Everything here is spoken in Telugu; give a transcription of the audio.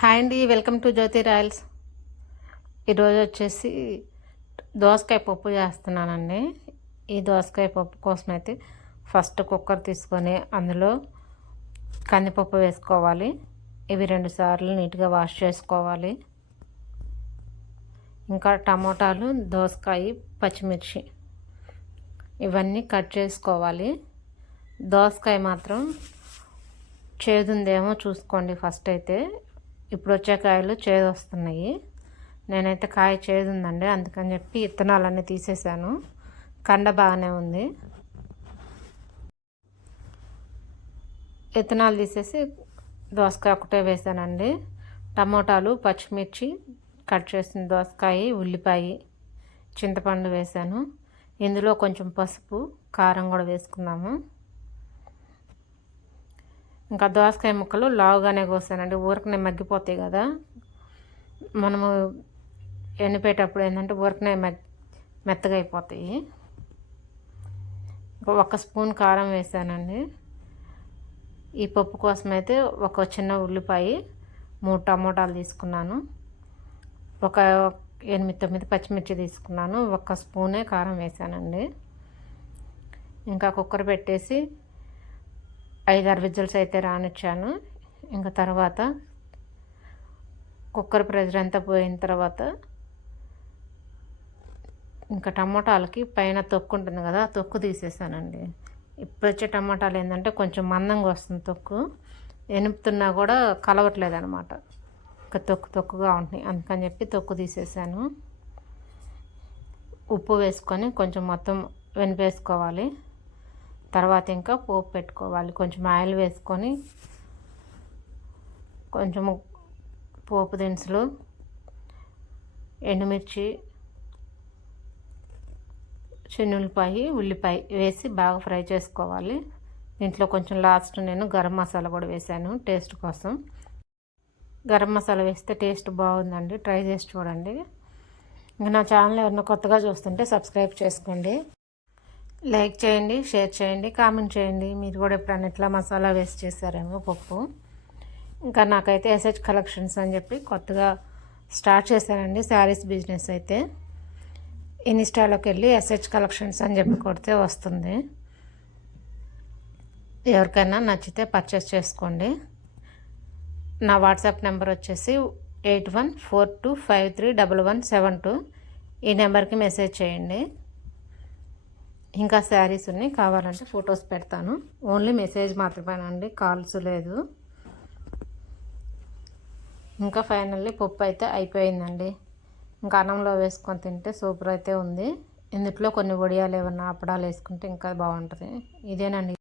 హాయ్ అండి, వెల్కమ్ టు జ్యోతి రాయల్స్. ఈరోజు వచ్చేసి దోసకాయ పప్పు చేస్తున్నానండి. ఈ దోసకాయ పప్పు కోసం అయితే ఫస్ట్ కుక్కర్ తీసుకొని అందులో కందిపప్పు వేసుకోవాలి. ఇవి 2 సార్లు నీట్గా వాష్ చేసుకోవాలి. ఇంకా టమోటాలు, దోసకాయ, పచ్చిమిర్చి ఇవన్నీ కట్ చేసుకోవాలి. దోసకాయ మాత్రం చేదుందేమో చూసుకోండి ఫస్ట్ అయితే. ఇప్పుడు వచ్చే కాయలు చేదు వస్తున్నాయి. నేనైతే కాయ చేదు ఉందండి, అందుకని చెప్పి విత్తనాలన్నీ తీసేసాను. కండ బాగానే ఉంది. విత్తనాలు తీసేసి దోసకాయ ఒకటే వేసానండి. టమోటాలు, పచ్చిమిర్చి, కట్ చేసిన దోసకాయ, ఉల్లిపాయ, చింతపండు వేసాను. ఇందులో కొంచెం పసుపు, కారం కూడా వేసుకున్నాము. ఇంకా దోసకాయ ముక్కలు లావుగానే కోసానండి, ఊరకనే మగ్గిపోతాయి కదా. మనము ఎండిపోయేటప్పుడు ఏంటంటే ఊరకనే మెత్తగా అయిపోతాయి. 1 స్పూన్ కారం వేసానండి. ఈ పప్పు కోసం అయితే ఒక చిన్న ఉల్లిపాయ, 3 టమోటాలు తీసుకున్నాను. ఒక 8-9 పచ్చిమిర్చి తీసుకున్నాను. 1 స్పూనే కారం వేసానండి. ఇంకా కుక్కర్ పెట్టేసి 5-6 విజిల్స్ అయితే రానిచ్చాను. ఇంకా తర్వాత కుక్కర్ ప్రెషర్ అంతా పోయిన తర్వాత ఇంకా టమోటాలకి పైన తొక్కు ఉంటుంది కదా, ఆ తొక్కు తీసేసానండి. ఇప్పుడు వచ్చే టమాటాలు ఏంటంటే కొంచెం మందంగా వస్తుంది తొక్కు, ఎనుపుతున్నా కూడా కలవట్లేదు అనమాట. ఇంకా తొక్కుగా ఉంటుంది, అందుకని చెప్పి తొక్కు తీసేసాను. ఉప్పు వేసుకొని కొంచెం మొత్తం వెనిపేసుకోవాలి. తర్వాత ఇంకా పోపు పెట్టుకోవాలి. కొంచెం ఆయిల్ వేసుకొని కొంచెం పోపు దినుసులు, ఎండుమిర్చి, చిన్నులపాయ, ఉల్లిపాయ వేసి బాగా ఫ్రై చేసుకోవాలి. దీంట్లో కొంచెం లాస్ట్ నేను గరం మసాలా కూడా వేసాను టేస్ట్ కోసం. గరం మసాలా వేస్తే టేస్ట్ బాగుందండి, ట్రై చేసి చూడండి. ఇంకా నా ఛానల్ ఎవరైనా కొత్తగా చూస్తుంటే సబ్స్క్రైబ్ చేసుకోండి, లైక్ చేయండి, షేర్ చేయండి, కామెంట్ చేయండి. మీరు కూడా ఎప్పుడైనా ఇట్లా మసాలా వేస్ట్ చేశారేమో పప్పు. ఇంకా నాకైతే ఎస్హెచ్ కలెక్షన్స్ అని చెప్పి కొత్తగా స్టార్ట్ చేశానండి శారీస్ బిజినెస్ అయితే. ఇన్స్టాలోకి వెళ్ళి ఎస్హెచ్ కలెక్షన్స్ అని చెప్పి కొడితే వస్తుంది. ఎవరికైనా నచ్చితే పర్చేస్ చేసుకోండి. నా వాట్సాప్ నెంబర్ వచ్చేసి 8142531172. ఈ నెంబర్కి మెసేజ్ చేయండి. ఇంకా శారీస్ ఉన్నాయి, కావాలంటే ఫొటోస్ పెడతాను. ఓన్లీ మెసేజ్ మాత్రమేనండి, కాల్స్ లేదు. ఇంకా ఫైనల్లీ పప్పు అయితే అయిపోయిందండి. ఇంకా అన్నంలో వేసుకొని తింటే సూపర్ అయితే ఉంది. ఇందులో కొన్ని వడియాలు ఏమన్నా అప్పడాలు వేసుకుంటే ఇంకా బాగుంటుంది. ఇదేనండి.